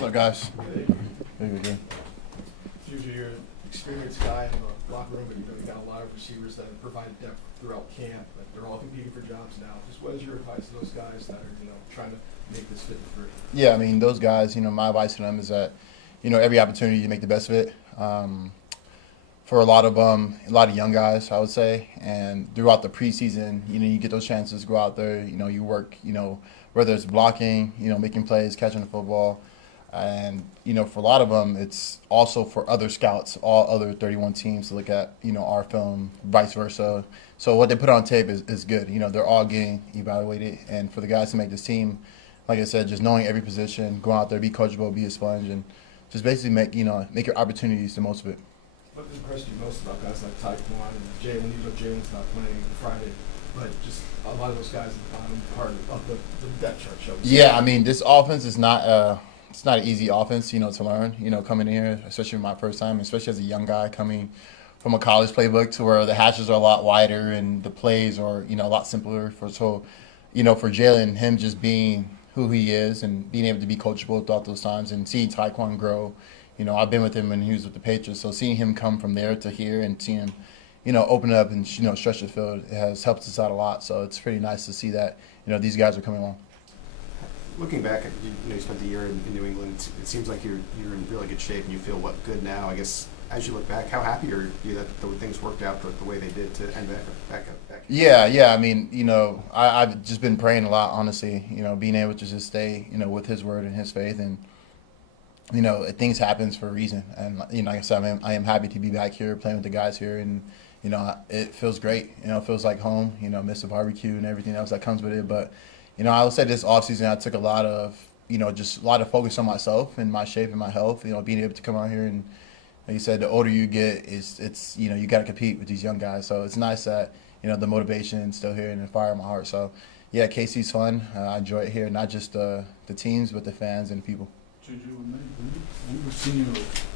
What's up, guys? Hey, Very good. Juju, you're an experienced guy in the locker room, but you got a lot of receivers that have provided depth throughout camp, but they're all competing for jobs now. Just what is your advice to those guys that are, trying to make this fit the three? Yeah, I mean, those guys, my advice to them is that, every opportunity to make the best of it. For a lot of young guys, I would say, and throughout the preseason, you get those chances to go out there, you work, whether it's blocking, making plays, catching the football. And, for a lot of them, it's also for other scouts, all other 31 teams to look at, our film, vice versa. So what they put on tape is good. They're all getting evaluated. And for the guys to make this team, like I said, just knowing every position, go out there, be coachable, be a sponge, and just basically make your opportunities the most of it. What impressed you most about guys like Taekwon and Jalen? Even though Jalen's not playing Friday, but just a lot of those guys at the bottom part of the depth chart show. Yeah, I mean, this offense is not it's not an easy offense, to learn, coming in here, especially my first time, especially as a young guy coming from a college playbook to where the hashes are a lot wider and the plays are, a lot simpler for for Jalen, him just being who he is and being able to be coachable throughout those times and seeing Taekwon grow. I've been with him when he was with the Patriots, so seeing him come from there to here and seeing him, open up and stretch the field has helped us out a lot. So it's pretty nice to see that these guys are coming along. Looking back, you spent the year in New England. It seems like you're in really good shape and you feel good now. I guess as you look back, how happy are you that things worked out the way they did to end back up? Yeah. I mean, I've just been praying a lot, honestly. Being able to just stay, with His word and His faith, and things happens for a reason. And like I said, I am happy to be back here playing with the guys here, and it feels great. It feels like home. Miss the barbecue and everything else that comes with it, but. I would say this offseason I took a lot of, just a lot of focus on myself and my shape and my health. Being able to come out here and, like you said, the older you get, it's you got to compete with these young guys. So it's nice that, the motivation is still here and the fire in my heart. So, yeah, KC's fun. I enjoy it here, not just the teams, but the fans and the people. JuJu, when we've seen you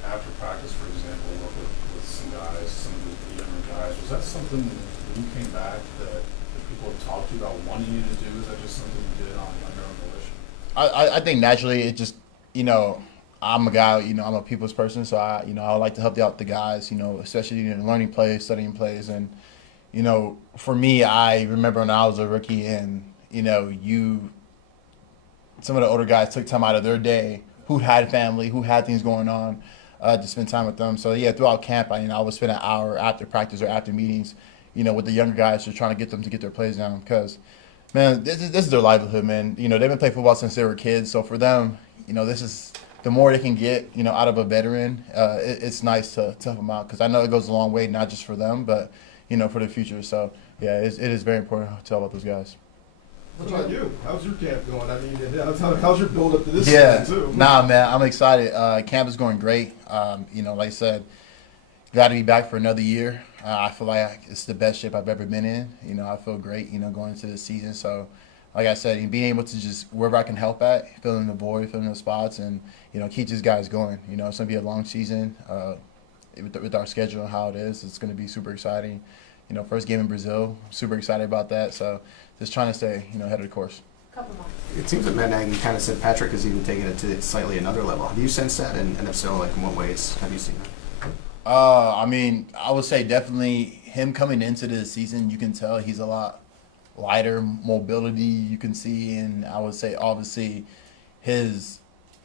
after practice, for example, work with some guys, some of the younger guys, was that something when you came back that people have talked to you about wanting you to do? Is that just something you did on your own volition? I think naturally it just, I'm a guy, I'm a people's person, so I like to help out the guys, especially learning plays, studying plays. And, for me, I remember when I was a rookie and, some of the older guys took time out of their day who had family, who had things going on, to spend time with them. So, yeah, throughout camp, I would spend an hour after practice or after meetings, with the younger guys, just trying to get them to get their plays down. Because, man, this is their livelihood, man. They've been playing football since they were kids. So for them, this is the more they can get, out of a veteran. It's nice to help them out because I know it goes a long way, not just for them, but for the future. So yeah, it is very important to tell about those guys. What about you? How's your camp going? I mean, how's your build up to this Yeah, season too? nah, man, I'm excited. Camp is going great. Like I said, glad to be back for another year. I feel like it's the best shape I've ever been in. I feel great, going into the season. So, like I said, being able to just wherever I can help at, filling the void, filling the spots, and keep these guys going. It's gonna be a long season. With our schedule and how it is, it's gonna be super exciting. First game in Brazil, super excited about that. So, just trying to stay, ahead of the course. Couple more. It seems that Matt Nagy kind of said Patrick has even taken it to slightly another level. Have you sensed that? And if so, in what ways have you seen that? I would say definitely him coming into this season, you can tell he's a lot lighter, mobility you can see, and I would say obviously his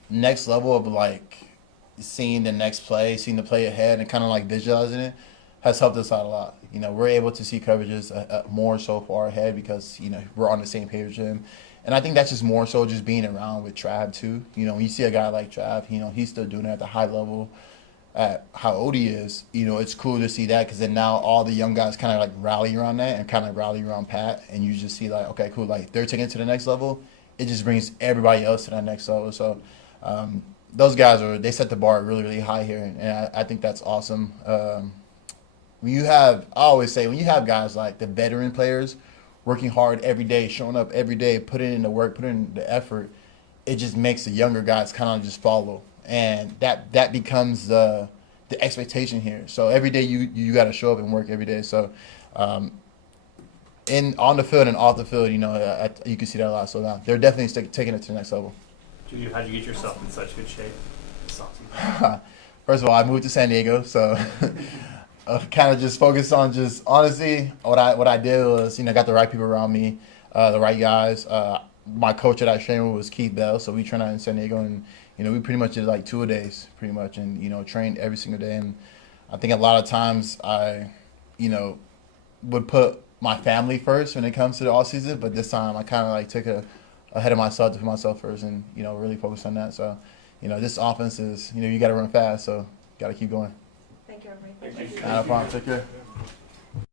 next level of seeing the next play, seeing the play ahead and kind of visualizing it has helped us out a lot. We're able to see coverages more so far ahead because, we're on the same page with him. And I think that's just more so just being around with Trav too. When you see a guy like Trav, he's still doing it at the high level. At how old he is, it's cool to see that because then now all the young guys kind of rally around that and kind of rally around Pat, and you just see okay, cool, they're taking it to the next level. It just brings everybody else to that next level. So those guys they set the bar really, really high here, and I think that's awesome. I always say when you have guys like the veteran players working hard every day, showing up every day, putting in the work, putting in the effort, it just makes the younger guys kind of just follow. And that becomes the expectation here. So every day you got to show up and work every day. So on the field and off the field, you can see that a lot. So they're definitely taking it to the next level. Juju, how'd you get yourself in such good shape this offseason? First of all, I moved to San Diego, so kind of just focused on just honestly what I did was got the right people around me, the right guys. My coach that I trained with was Keith Bell, so we trained out in San Diego, and we pretty much did like 2-a-days, pretty much, and trained every single day. And I think a lot of times I, would put my family first when it comes to the off season, but this time I kind of like took it ahead of myself to put myself first, and really focus on that. So, this offense is you got to run fast, so got to keep going. Thank you, everybody. Not a problem. Take care.